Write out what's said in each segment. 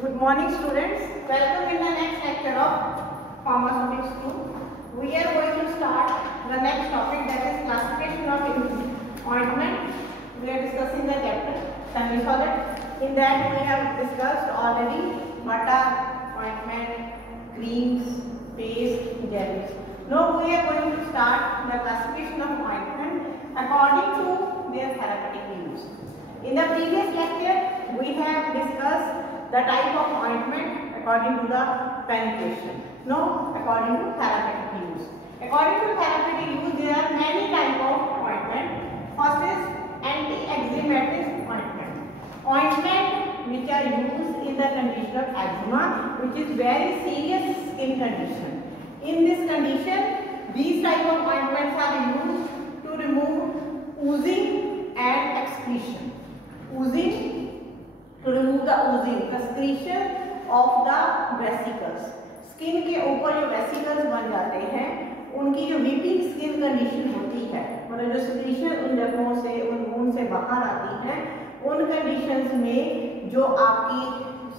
Good morning, students. Welcome in the next lecture of Pharmaceutics 2. We are going to start the next topic, that is classification of ointment. We are discussing the chapter semi-solid. In that we have discussed already what are ointment, creams, paste, jellies. Now we are going to start the classification of ointment according to their therapeutic use. In the previous lecture, we have discussed the type of ointment according to the penetration. Now, according to therapeutic use. According to therapeutic use, there are many types of ointment. First is anti-eczematic ointment. Ointment which are used in the condition of eczema, which is very serious skin condition. In this condition, these type of ointments are used to remove oozing and excretion. Oozing, to remove the oozing, the secretion of the vesicles. Skin के ऊपर जो vesicles बन जाते हैं, उनकी जो weeping skin condition होती है, मतलब जो सिक्रीशन उन जगहों से, उन वूंड से बाहर आती है, उन कंडीशंस में जो आपकी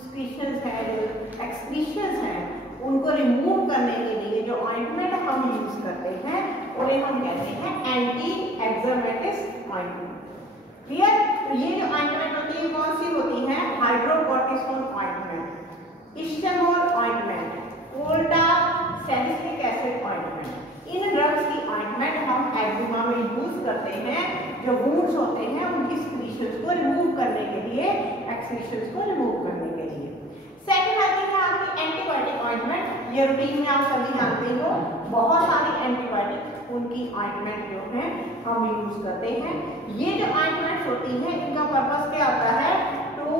सिक्रीशंस हैं, जो एक्सक्रीशंस हैं, उनको रिमूव करने के लिए जो ऑइंटमेंट हम यूज करते हैं, उन्हें हम कहते हैं एंटी एक्ज़मेटिक ऑइंटमेंट। क्लियर? तो ये जो ऑइंटमेंट होती है कौन सी होती है? हाइड्रोकॉर्टिसोन ऑइंटमेंट, इस्टेमोल ऑइंटमेंट, कोल्टाप सैलिसिलिक एसिड ऑइंटमेंट। इन ड्रग्स की ऑइंटमेंट हम एक्जिमा में यूज करते हैं, जो वुंड्स होते हैं उनकी सिक्रीशंस को रिमूव करने के लिए, एक्सक्रीशंस को रिमूव करने के लिए। सेकंड आती है आपकी एंटीबायोटिक ऑइंटमेंट। ये रूटीन में आप सभी जानते हो, बहुत सारी एंटीबायोटिक उनकी ऑइंटमेंट जो है हम यूज करते हैं। ये जो ऑइंटमेंट्स होती हैं, इनका पर्पस क्या होता है? टू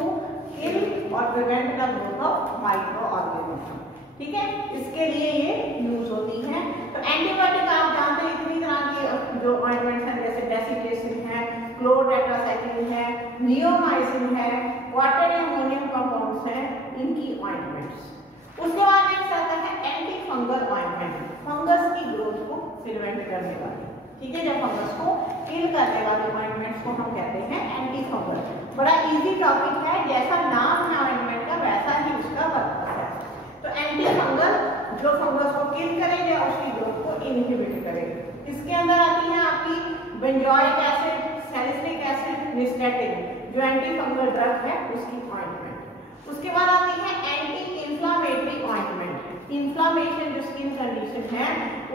किल और prevent the growth of micro organism. ठीक है, इसके लिए ये यूज होती हैं। तो एंटीबायोटिक आप जानते हैं इतनी तरह की जो ऑइंटमेंट्स हैं, जैसे डेसिकेसिन है, क्लोरटेट्रासाइक्लिन है, नियोमाइसिन है, क्वार्टर अमोनियम कंपाउंड्स हैं, इनकी ऑइंटमेंट्स। उसके बाद नेक्स्ट आता है एंटी फंगल ऑइंटमेंट, फंगस की ग्रोथ को प्रिवेंट करने वाली। ठीक है, जब फंगस को किल करने वाले ऑइंटमेंट्स को हम कहते हैं एंटी फंगल। बड़ा इजी टॉपिक है, जैसा नाम है ऑइंटमेंट का वैसा ही उसका पर्पस है। तो एंटी फंगल जो फंगस को किल करेंगे और उसकी ग्रोथ को इनहिबिट करेंगे। इसके अंदर आती है आपकी benzoic acid, salicylic acid, nystatin, जो एंटी फंगल ड्रग है उसकी ऑइंटमेंट। उसके बाद आती है एंटी इन्फ्लामेटरी ऑइंटमेंट। इन्फ्लामेशन जो स्किन कंडीशन है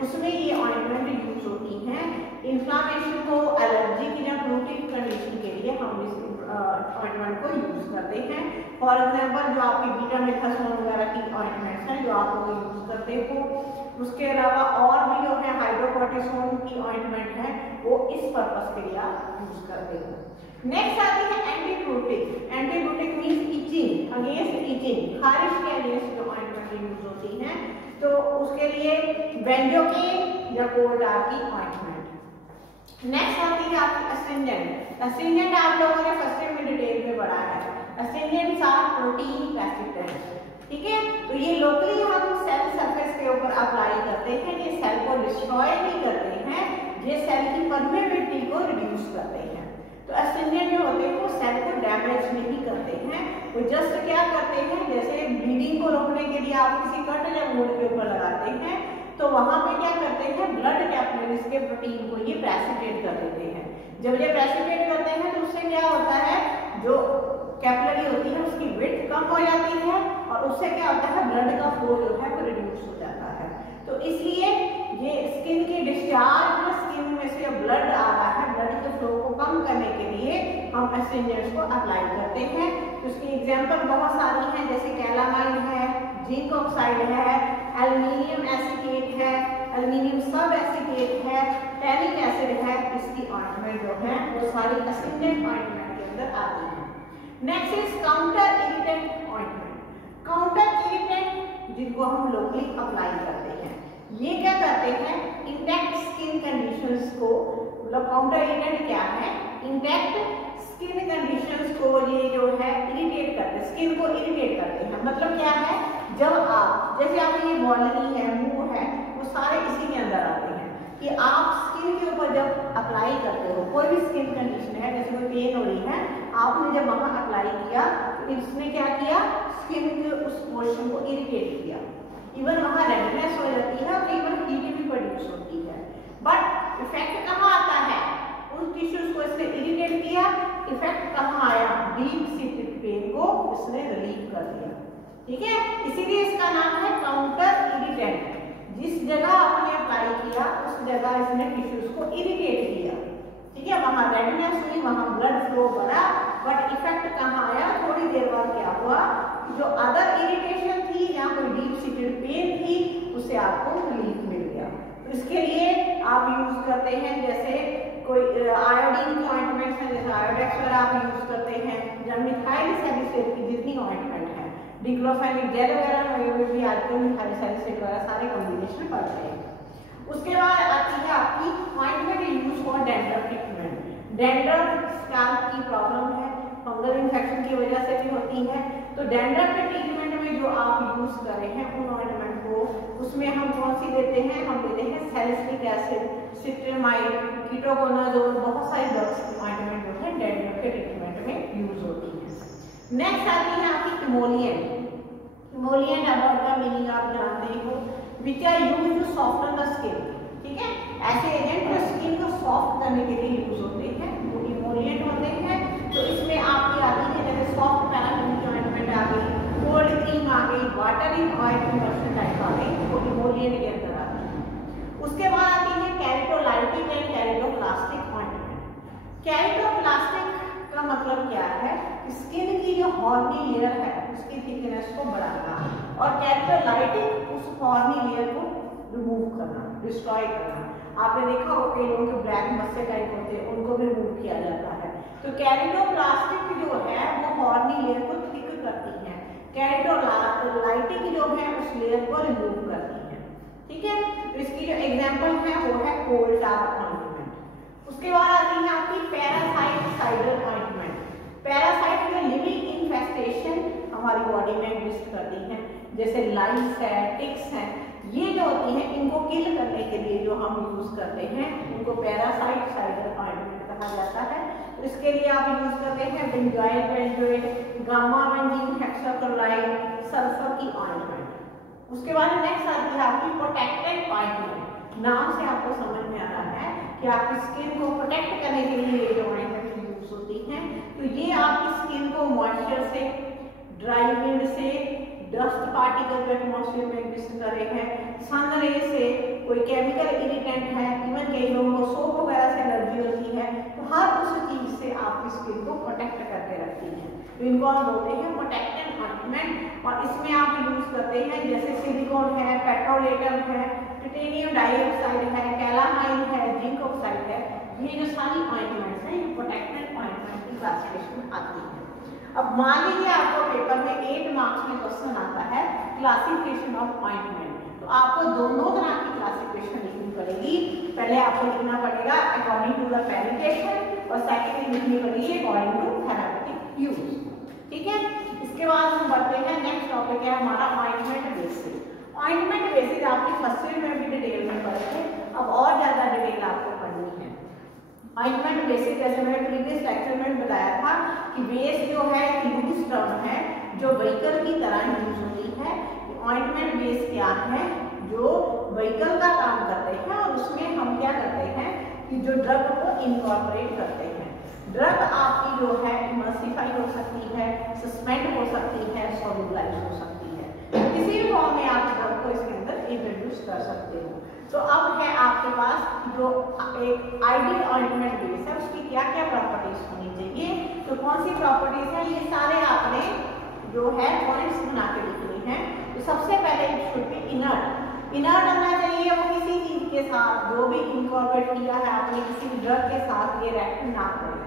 उसमें ये ऑइंटमेंट यूज होती हैं। इन्फ्लामेशन को, एलर्जी की या ब्लूटिक कंडीशन के लिए हम इस ऑइंटमेंट को यूज करते हैं। फॉर एग्जांपल जो आपकी बीटामेथासोन वगैरह की ऑइंटमेंट्स हैं जो आप लोग यूज करते हो। उसके अलावा और भी जो है हाइड्रोकॉर्टिसोन की ऑइंटमेंट है, वो इस पर्पस के लिए आप यूज करते हो। नेक्स्ट आती है एंटीब्यूटिक। एंटीब्यूटिक मींस इचिंग, अगेंस्ट इचिंग, खारिश के अगेंस्ट जो ऑइंटमेंट यूज होती हैं, तो उसके लिए बेंजोकेन या कोल्टाप की ऑइंटमेंट। नेक्स्ट आती है आपकी एस्ट्रिंजेंट। एस्ट्रिंजेंट आप लोगों ने फर्स्ट ईयर में डिटेल में पढ़ा है। Astringents are protein pesticides. ठीक है, तो ये लोकली हम सेल सरफेस के ऊपर अप्लाई करते हैं। ये सेल को डिस्ट्रॉय नहीं करते हैं, ये सेल की परमेबिलिटी को रिड्यूस करते हैं। तो एस्ट्रिंजेंट जो होते हैं वो सेल को डैमेज नहीं करते हैं, वो जस्ट क्या करते हैं, जैसे ब्लीडिंग को रोकने के लिए आप किसी कट या वुंड के ऊपर लगाते हैं, तो वहां पे क्या करते हैं, ब्लड कैपिलरीज के प्रोटीन को ये प्रेसिपिटेट कर देते हैं। जब ये प्रेसिपिटेट करते हैं तो उससे क्या होता है, जो कैपिलरी होती है उसकी विड्थ कम हो जाती है और उससे क्या होता है, ब्लड का फ्लो जो है वो रिड्यूस हो जाता है। तो इसलिए ये स्किन के डिस्चार्ज में, स्किन में से ब्लड आ रहा है, ब्लड के फ्लो को कम करने के लिए हम एस्ट्रिंजेंट्स को अप्लाई करते हैं। तो इसकी एग्जांपल बहुत सारी हैं, जैसे कैलामाइन है, जिंक ऑक्साइड है, एल्युमिनियम एसिटेट है, एल्युमिनियम सब एसिटेट है, टैनिक एसिड है। इसकी ऑइंटमेंट जो है वो सारी एस्ट्रिंजेंट ऑइंटमेंट के अंदर आती है। Next is counter irritant ointment. Counter irritant जिनको हम लोकली अप्लाई करते हैं, ये क्या करते हैं, इंटैक्ट स्किन कंडीशंस को, मतलब काउंटर इरिटेंट क्या है, इंटैक्ट स्किन कंडीशंस को ये जो है इरिटेट करते हैं, स्किन को इरिटेट करते हैं। मतलब क्या है, जब आप, जैसे आपकी ये बॉलरी है, मुंह है, वो सारे इसी के अंदर आते हैं कि आप स्किन के ऊपर जब अप्लाई करते हो, कोई भी स्किन कंडीशन है, जैसे कोई पेन हो रही है, आपने जब वहां अप्लाई किया तो इसने क्या किया, स्किन के उस पोर्शन को इरिटेट किया, इवन वहां रेडनेस हो जाती है और कई बार हीट भी प्रोड्यूस होती है। बट इफेक्ट कहाँ आता है, उन टिश्यूज को इसने इरिटेट किया, इफेक्ट कहाँ आया, डीप सीटेड पेन को इसने रिलीव कर दिया। ठीक है, इसीलिए इसका नाम है काउंटर इरिटेंट। जिस जगह आपने अप्लाई किया उस जगह इसने टिश्यूज को इरिटेट किया। ठीक है, वहां रेडनेस हुई, वहां ब्लड फ्लो बढ़ा, बट इफेक्ट कहाँ आया, थोड़ी देर बाद क्या हुआ, जो अदर इरिटेशन थी या कोई डीप सीटेड पेन थी उससे आपको रिलीफ मिल गया। तो इसके लिए आप यूज करते हैं, जैसे कोई आयोडीन की ऑइंटमेंट्स हैं, जैसे आयोडेक्स वगैरह आप यूज करते हैं, या मिथाइल सैलिसाइलेट की जितनी ऑइंटमेंट है, डिक्लोफेनिक जेल वगैरह में भी आजकल मिथाइल सैलिसाइलेट वगैरह सारे कॉम्बिनेशन पड़ रहे हैं। उसके बाद आती है आपकी ointment use for dandruff treatment. Dandruff scalp की प्रॉब्लम है, फंगल इन्फेक्शन की वजह से भी होती है, तो डैंड्रफ के ट्रीटमेंट में जो आप यूज कर रहे हैं उन ऑइंटमेंट को, उसमें हम कौन सी देते हैं, हम देते हैं सैलिसिलिक एसिड, सिट्रामाइड, कीटोकोनाजोल, बहुत सारी ड्रग्स की ऑइंटमेंट जो है डैंड्रफ के ट्रीटमेंट में यूज होती है। नेक्स्ट आती है आपकी इमोलिएंट। इमोलिएंट वर्ड का मीनिंग आप जानते हो, which are used to soften the skin. ठीक है, ऐसे एजेंट जो स्किन को सॉफ्ट करने के लिए यूज होते हैं वो इमोलिएंट होते हैं। तो इसमें आपकी आती है जैसे सॉफ्ट पैराफिन की ऑइंटमेंट आ गई, कोल्ड क्रीम आ गई, water in oil combustion type आ गई, वो इमोलिएंट के अंदर आती है। उसके बाद आती है केराटोलाइटिक एंड केराटोप्लास्टिक ऑइंटमेंट। केराटोप्लास्टिक का मतलब क्या है, स्किन की जो हॉर्नी लेयर है उसकी थिकनेस को बढ़ाना, और केराटोलाइटिक उस हॉर्नी लेयर को रिमूव करना, डिस्ट्रॉय करना। आपने देखा होगा कई लोगों के ब्लैक मस्से टाइप होते हैं, उनको भी रिमूव किया जाता है। तो केराटोप्लास्टिक जो है वो हॉर्नी लेयर को थिक करती है, केराटोलाइटिक जो है उस लेयर को रिमूव करती है। ठीक है, तो इसकी जो एग्जांपल है वो है कोल tar ऑइंटमेंट। उसके बाद आती है आपकी पैरासाइटिसाइडल ऑइंटमेंट। पैरासाइट में लिविंग इन्फेस्टेशन हमारी बॉडी में एग्जिस्ट करती हैं, जैसे लाइस है, टिक्स हैं, ये जो होती हैं इनको किल करने के लिए जो हम यूज करते हैं उनको पैरासाइटिसाइडल ऑइंटमेंट कहा जाता है। तो इसके लिए आप यूज करते हैं benzoyl benzoate, gamma benzene hexachloride, sulphur की ऑइंटमेंट। उसके बाद नेक्स्ट आती है आपकी प्रोटेक्टेड ऑइंटमेंट। नाम से आपको समझ में आ रहा है कि आपकी स्किन को प्रोटेक्ट करने के लिए ये जो ऑइंटमेंट यूज होती हैं, तो ये आपकी स्किन को मॉइस्चर से, ड्राई विंड से, डस्ट पार्टिकल जो एटमॉस्फेयर में एग्जिस्ट कर रहे हैं, सन रे से, कोई केमिकल इरिटेंट है, इवन कई लोगों को सोप वगैरह से एलर्जी होती है, तो हर उस चीज से आपकी स्किन को प्रोटेक्ट करके रखती है। तो इनको हम बोलते हैं प्रोटेक्टेड ऑइंटमेंट। और इसमें आप यूज करते हैं जैसे सिलिकॉन है, पेट्रोलेटम है, टाइटेनियम डाइऑक्साइड है, कैलामाइन है, जिंक ऑक्साइड है, ये जो सारी ऑइंटमेंट्स हैं ये प्रोटेक्टेड ऑइंटमेंट की क्लासिफिकेशन में आती है। अब मान लीजिए आपको पेपर में 8 मार्क्स में क्वेश्चन आता है क्लासिफिकेशन ऑफ ऑइंटमेंट, तो आपको दोनों तरह की क्लासिफिकेशन लिखनी पड़ेगी। पहले आपको लिखना पड़ेगा अकॉर्डिंग टू द पेनिट्रेशन, और सेकेंड लिखनी पड़ेगी अकॉर्डिंग टू थेरेप्यूटिक यूज। ठीक है, इसके बाद हम बढ़ते हैं, नेक्स्ट टॉपिक है हमारा ऑइंटमेंट बेसिस। ऑइंटमेंट बेसिस आपकी फर्स्ट ईयर में भी डिटेल में पढ़े थे, अब और ज्यादा डिटेल आपको पढ़नी है। ऑइंटमेंट बेसिस जैसे मैंने प्रीवियस लेक्चर में बताया था कि बेस जो है एक यूज टर्म है जो व्हीकल की तरह यूज होती है। ऑइंटमेंट बेस क्या है, जो व्हीकल का काम करते हैं, और उसमें हम क्या करते हैं कि जो ड्रग को इनकॉर्पोरेट करते हैं। ड्रग आपकी जो है इमल्सिफाई हो सकती है, सस्पेंड हो सकती है, सॉल्युबलाइज हो सकती है, किसी भी फॉर्म में आप ड्रग को इसके अंदर इंट्रोड्यूस कर सकते हो। तो अब है आपके पास जो एक आइडियल ऑइंटमेंट बेस है उसकी क्या क्या प्रॉपर्टीज होनी चाहिए। तो कौन सी प्रॉपर्टीज है, ये सारे आपने जो है पॉइंट्स बना के लिखने हैं। तो सबसे पहले it should be inert. Inert होना चाहिए, वो किसी चीज के साथ जो भी इनकॉर्पोरेट किया है आपने किसी भी ड्रग के साथ ये रिएक्ट ना करे।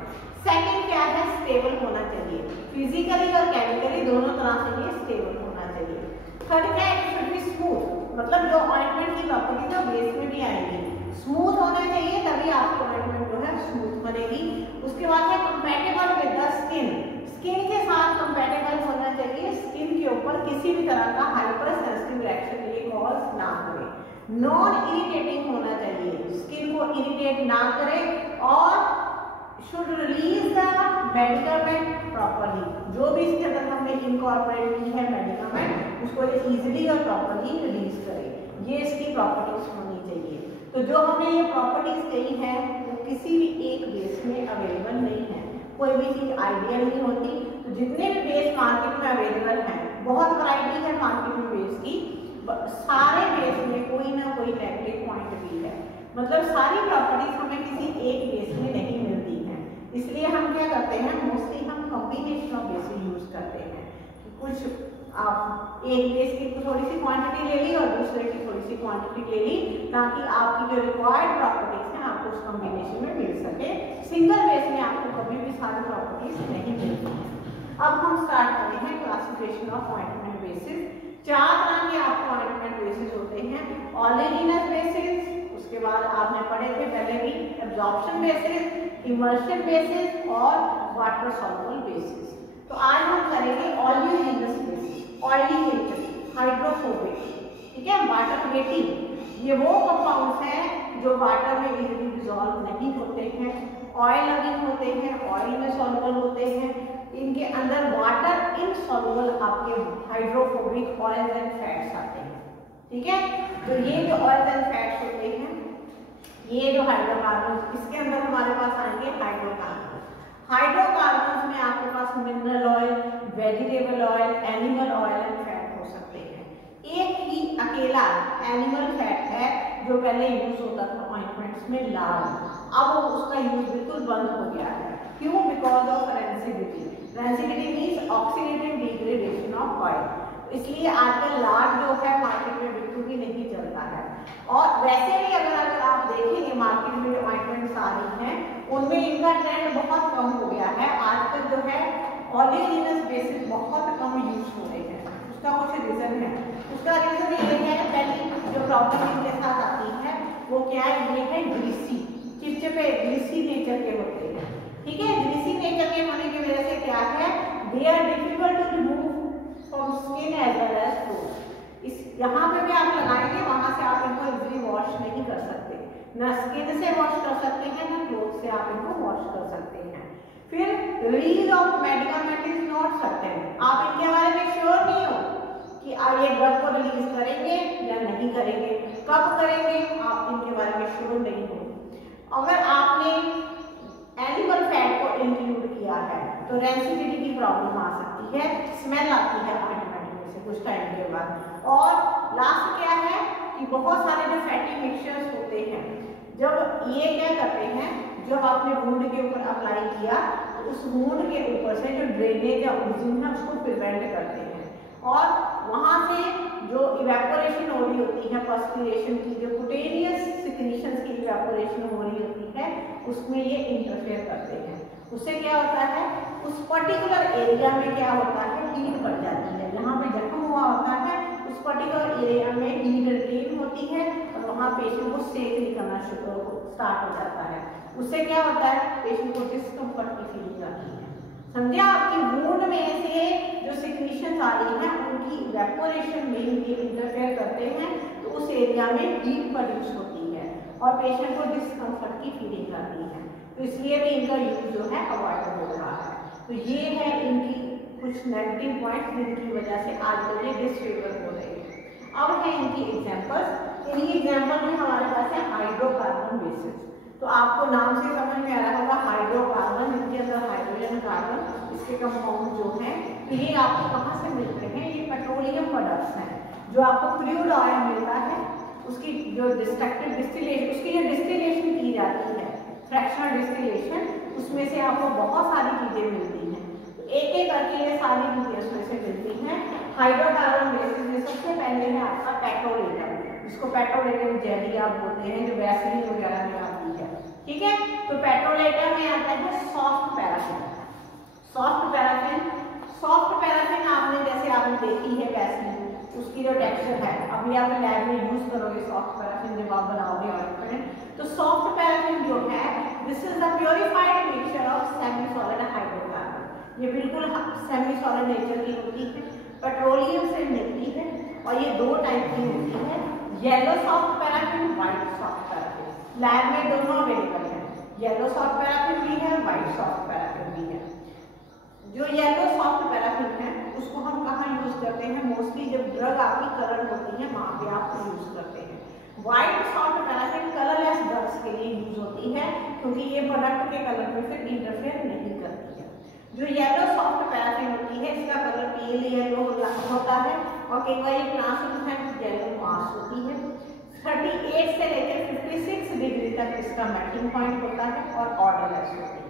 सेकेंड क्या है, स्टेबल होना चाहिए, फिजिकली और केमिकली दोनों तरह से ये स्टेबल होना चाहिए। थर्ड क्या है, इट शुड बी स्मूथ, मतलब जो ऑइंटमेंट की प्रॉपर्टी तो बेस में भी आएगी, स्मूथ होना चाहिए, तभी आपकी ऑइंटमेंट जो है स्मूथ बनेगी। उसके बाद है compatible with the skin, skin के साथ कंपैटिबल होना चाहिए, स्किन के ऊपर किसी भी तरह का हाइपर सेंसिटिव रिएक्शन ये कॉज ना करे। नॉन इरिटेटिंग होना चाहिए, स्किन को इरिटेट ना करे, और should release the medicament properly, जो भी इसके अंदर हमने इनकॉर्पोरेट की है मेडिकामेंट, उसको ये इजीली और प्रॉपरली रिलीज करे, ये इसकी प्रॉपर्टीज होनी चाहिए। तो जो हमने ये प्रॉपर्टीज कही है वो किसी भी एक बेस में अवेलेबल नहीं है, कोई भी चीज आइडियल नहीं होती। तो जितने भी बेस मार्केट में अवेलेबल हैं, बहुत वैरायटी है मार्केट में बेस की, सारे बेस में कोई ना कोई नेगेटिव पॉइंट भी है, मतलब सारी प्रॉपर्टीज हमें किसी एक बेस में नहीं मिलती हैं। इसलिए हम क्या करते हैं, मोस्टली हम कॉम्बिनेशन ऑफ बेसिस यूज करते हैं कि कुछ आप एक बेस की थोड़ी सी क्वांटिटी ले ली और दूसरे की थोड़ी सी क्वांटिटी ले ली, ताकि आपकी जो रिक्वायर्ड प्रॉपर्टीज हैं आपको उस कॉम्बिनेशन में मिल सके। सिंगल बेस में आपको कभी भी सारी प्रॉपर्टीज नहीं मिलती हैं। अब हम स्टार्ट करते हैं क्लासिफिकेशन ऑफ ऑइंटमेंट बेसिस। 4 तरह के आपको ऑइंटमेंट बेसिस होते हैं, ऑलेगिनस बेसिस, उसके बाद आपने पढ़े थे पहले भी एब्जॉर्प्शन बेसिस, इमल्शन बेसिस और वाटर सॉल्युबल बेसिस। तो आज हम करेंगे ऑलिगोजिनस बेसिस, ऑयली नेचर, हाइड्रोफोबिक, ठीक है, वाटर वेटिंग। ये वो कंपाउंड्स हैं जो वाटर में इजीली डिसॉल्व नहीं होते हैं, ऑयल लविंग होते हैं, ऑयल में सॉल्युबल होते हैं, इनके अंदर वाटर इनसॉल्युबल आपके हाइड्रोफोबिक ऑयल्स एंड फैट्स आते हैं, ठीक है। तो ये जो ऑयल्स एंड फैट्स होते हैं, ये जो हाइड्रोकार्बन, इसके अंदर हमारे पास आएंगे हाइड्रोकार्बन। हाइड्रोकार्बन में आपके पास mineral oil, vegetable oil, animal oil and fat हो सकते हैं। एक ही अकेला एनिमल फैट है जो पहले यूज होता था ऑइंटमेंट्स में, लाल, अब उसका यूज बिल्कुल बंद हो गया है। क्यों? Because of rancidity. Rancidity means oxidative degradation of oil. इसलिए आजकल लाल जो है मार्केट में बिल्कुल भी नहीं चलता है। और वैसे भी अगर आप देखेंगे मार्केट में जो ऑइंटमेंट्स आ रही हैं उनमें इनका ट्रेंड बहुत कम हो गया है। आजकल जो है ऑलिगोजिनस बेसिस बहुत कम यूज हो रहे हैं। उसका कुछ रीजन है। उसका रीजन ये है, पहली जो प्रॉब्लम इनके साथ आती है वो क्या है, ये है ग्रीसी, चिपचिपे ग्रीसी नेचर के होते हैं, ठीक है। ग्रीसी नेचर के होने की वजह से क्या है, they are difficult to remove from skin as well as cloth. इस यहाँ पे भी आप लगाएंगे, वहां से आप इनको इजीली वॉश नहीं कर सकते, ना स्किन से वॉश कर सकते हैं ना क्लोथ से आप इनको वॉश कर सकते हैं। फिर release of medicament is not certain, आप इनके बारे में श्योर नहीं हो कि आप ये ड्रग को रिलीज करेंगे या नहीं करेंगे, कब करेंगे, आप इनके बारे में श्योर नहीं हो। अगर आपने एनिमल फैट को इंक्लूड किया है तो रेंसिडिटी की प्रॉब्लम आ सकती है, स्मेल आती है ऑइंटमेंट में से कुछ टाइम के बाद। और लास्ट क्या है कि बहुत सारे जो फैटी मिक्सचर्स होते हैं, जब ये क्या करते हैं, जब आपने वुंड के ऊपर अप्लाई किया तो उस वुंड के ऊपर से जो ड्रेनेज या ओरिजिन है उसको प्रिवेंट करते हैं, और वहां से जो इवेपोरेशन हो रही होती है, पर्सपिरेशन की, जो कुटेनियस सिक्रीशंस की इवेपोरेशन हो रही होती है, उसमें ये इंटरफेयर करते हैं। उससे क्या होता है, उस पर्टिकुलर एरिया में क्या होता है, हीट बढ़ जाती है। जहाँ पे जख्म हुआ होता है उस पर्टिकुलर एरिया में हीट रिलीज होती है और वहाँ पेशेंट को सेक निकलना स्टार्ट हो जाता है। उससे क्या होता है, पेशेंट को डिस्कम्फर्ट की फीलिंग आती है। समझे, आपकी वुंड में से जो सिक्रीशंस आ रही हैं उनकी इवेपोरेशन में ये इंटरफेयर करते हैं, तो उस एरिया में हीट प्रोड्यूस होती है और पेशेंट को डिस्कम्फर्ट की फीलिंग आती है। तो इसलिए भी इनका यूज जो है अवॉइड हो रहा है। तो ये है इनकी कुछ नेगेटिव पॉइंट्स जिनकी वजह से आजकल ये डिसफेवर हो रहे हैं। अब है इनकी एग्जांपल्स। इन्हीं एग्जांपल में हमारे पास है हाइड्रोकार्बन बेसिस। तो आपको नाम से समझ में आ रहा होगा हाइड्रोकार्बन, इनके अंदर हाइड्रोजन कार्बन, इसके कंपाउंड जो हैं, तो ये आपको कहाँ से मिलते हैं, ये पेट्रोलियम प्रोडक्ट्स हैं जो आपको क्रूड ऑयल मिलता है, उसकी जो डिस्ट्रक्टिव डिस्टिलेशन, उसकी जो डिस्टिलेशन की जाती है, फ्रैक्शनल डिस्टिलेशन, उसमें से आपको बहुत सारी चीजें मिलती हैं। एक एक करके ये सारी चीजें उसमें से मिलती हैं। हाइड्रोकार्बन बेसिस में सबसे पहले है आपका पेट्रोलेटम, जिसको पेट्रोलेटम जेली आप बोलते हैं, जो वैसलीन वगैरह में आती है, ठीक है। तो पेट्रोलेटम में आता है soft paraffin. Soft paraffin, soft paraffin आपने जैसे आपने देखी है वैसलीन, उसकी जो टेक्सचर है, अभी आप लैब में यूज करोगे सॉफ्ट पैराफिन जब आप बनाओगे ऑइंटमेंट, तो सॉफ्ट पैराफिन जो है this is the purified mixture of semi solid hydrocarbon. ये बिल्कुल सेमी सॉलिड नेचर की होती है, पेट्रोलियम से मिलती है, और ये दो टाइप की होती है, yellow soft paraffin, white soft paraffin. Lab में दोनों अवेलेबल है, येलो सॉफ्ट पैराफिन भी है, व्हाइट सॉफ्ट पैराफिन भी है। आपकी कलर होती है वहाँ पे आप यूज करते हैं। White soft paraffin colourless drugs के लिए यूज होती है क्योंकि ये प्रोडक्ट के कलर में फिर इंटरफेयर नहीं करती है। जो येलो सॉफ्ट पैराफिन होती है इसका कलर पील येलो होता है और कई बार ट्रांसलूसेंट येलो मास होती है। 38 से लेकर 56 डिग्री तक इसका मेल्टिंग पॉइंट होता है और ऑर्डरलेस होती है।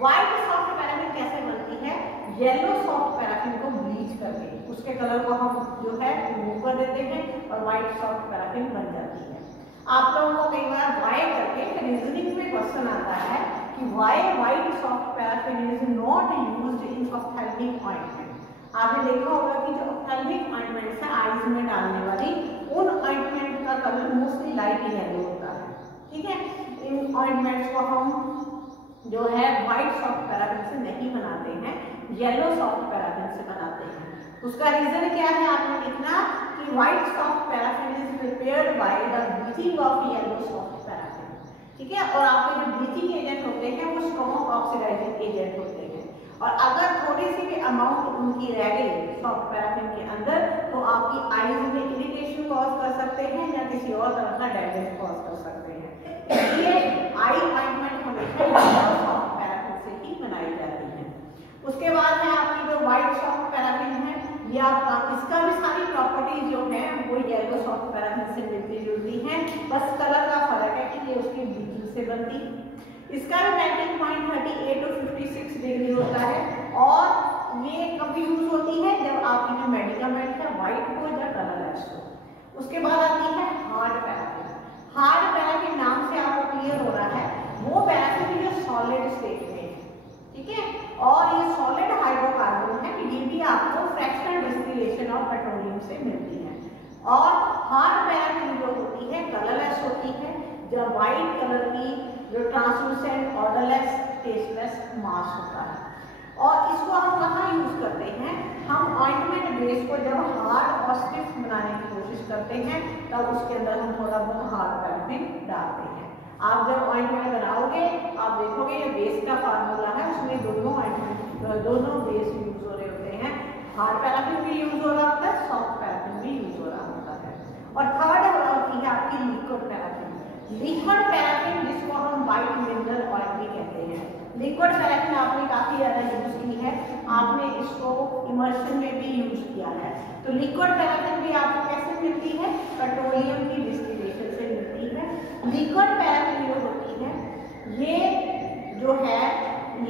व्हाइट सॉफ्ट पैराफिन कैसे बनती है? येलो सॉफ्ट पैराफिन को ब्लीच करके उसके कलर को हम जो है रिमूव कर देते हैं और व्हाइट सॉफ्ट पैराफिन बन जाती है। आप लोगों को कई बार वाई करके रीजनिंग में क्वेश्चन आता है कि why white soft paraffin is not used in ophthalmic ointment. आपने देखा होगा कि जो ऑप्थेल्मिक ऑइंटमेंट है आईज में डालने वाली उन ऑइंटमेंट का कलर मोस्टली लाइट येलो होता है। ठीक है, इन ऑइंटमेंट्स को हम जो है व्हाइट सॉफ्ट पैराफिन से नहीं बनाते हैं, येलो सॉफ्ट पैराफिन से बनाते हैं। उसका रीजन क्या है? आपने लिखना कि white soft paraffin is prepared by the bleaching of yellow soft paraffin. ठीक है, और आपके जो ब्लीचिंग एजेंट होते हैं वो स्ट्रॉन्ग ऑक्सीडाइजिंग एजेंट होते हैं और अगर थोड़ी सी भी अमाउंट उनकी रह गई सॉफ्ट पैराफिन के अंदर तो आपकी आईज में इरिटेशन कॉज कर सकते हैं या किसी और तरह का डैमेज कॉज कर सकते हैं। इसलिए आई ऑइंटमेंट हमेशा सॉफ्ट पैराफिन से ही बनाई जाती है। उसके बाद है आपकी जो व्हाइट सॉफ्ट पैराफिन है, ये आपका इसका भी सारी प्रॉपर्टीज जो है वो येलो सॉफ्ट पैराफिन से मिलती जुलती हैं, बस कलर का फर्क है कि ये उसकी ब्लीचिंग से बनती। इसका भी मेल्टिंग पॉइंट 38 to 56 डिग्री होता है और ये कब यूज होती है? जब आपकी जो मेडिकामेंट है व्हाइट हो या कलरलेस हो। उसके बाद आती है हार्ड पैराफिन। हार्ड पैराफिन नाम से आपको क्लियर हो रहा है वो पैराफिन जो सॉलिड स्टेट में है। ठीक है, और ये सॉलिड हाइड्रोकार्बन है, ये भी आपको फ्रैक्शनल डिस्टिलेशन ऑफ पेट्रोलियम से मिलती है। और हार्ड पैराफिन जो होती है कलरलेस होती है, जब व्हाइट कलर की जो ट्रांसलूसेंट ऑर्डरलेस टेस्टलेस मास होता है। और इसको हम कहाँ यूज करते हैं? हम ऑइंटमेंट बेस को जब हार्ड और स्टिफ बनाने की कोशिश करते हैं तब उसके अंदर हम थोड़ा बहुत हार्ड पैराफिन डालते हैं। आप जब ऑइंटमेंट बनाओगे आप देखोगे ये बेस का फार्मूला है, उसमें दोनों बेस यूज हो रहे होते हैं। हार्ड पैराफिन भी यूज हो रहा होता है, सॉफ्ट पैराफिन भी यूज हो रहा होता है। और थर्ड होती है आपकी लिक्विड पैराफिन। लिक्विड पैराफिन जिसको हम व्हाइट मिनरल ऑयल भी कहते हैं। लिक्विड पैराफिन आपने काफी ज्यादा यूज की है, आपने इसको इमर्शन में भी यूज किया है। तो लिक्विड पैराफिन भी आपको कैसे मिलती है? पेट्रोलियम की डिस्टिलेशन से मिलती है। लिक्विड पैराफिन जो होती है ये जो है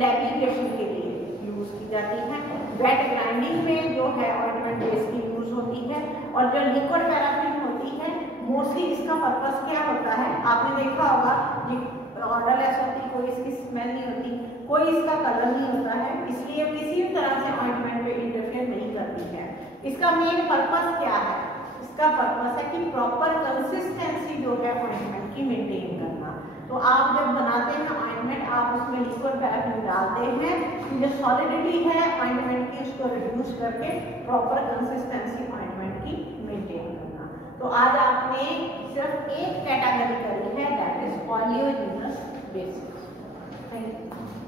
लैमिनेशन के लिए यूज की जाती है। वेट ग्राइंडिंग में जो है ऑइंटमेंट बेस की यूज होती है। और जो लिक्विड पैराफिन होती है मोस्टली इसका पर्पस क्या होता है? आपने देखा होगा ये ऑर्डरलेस होती, कोई इसकी स्मेल नहीं होती, कोई इसका कलर नहीं होता है, इसलिए किसी भी तरह से ऑइंटमेंट में इंटरफेयर नहीं करती है। इसका मेन पर्पस क्या है? इसका पर्पस है कि प्रॉपर कंसिस्टेंसी जो है ऑइंटमेंट की मेंटेन करना। तो आप जब बनाते हैं ऑइंटमेंट आप उसमें लिक्विड पैराफिन डालते हैं, जो सॉलिडिटी है ऑइंटमेंट की उसको रिड्यूस करके प्रॉपर कंसिस्टेंसी ऑइंटमेंट की मेंटेन करना। तो आज आपने सिर्फ एक कैटेगरी करी है, that is oleaginous basis. Thank you.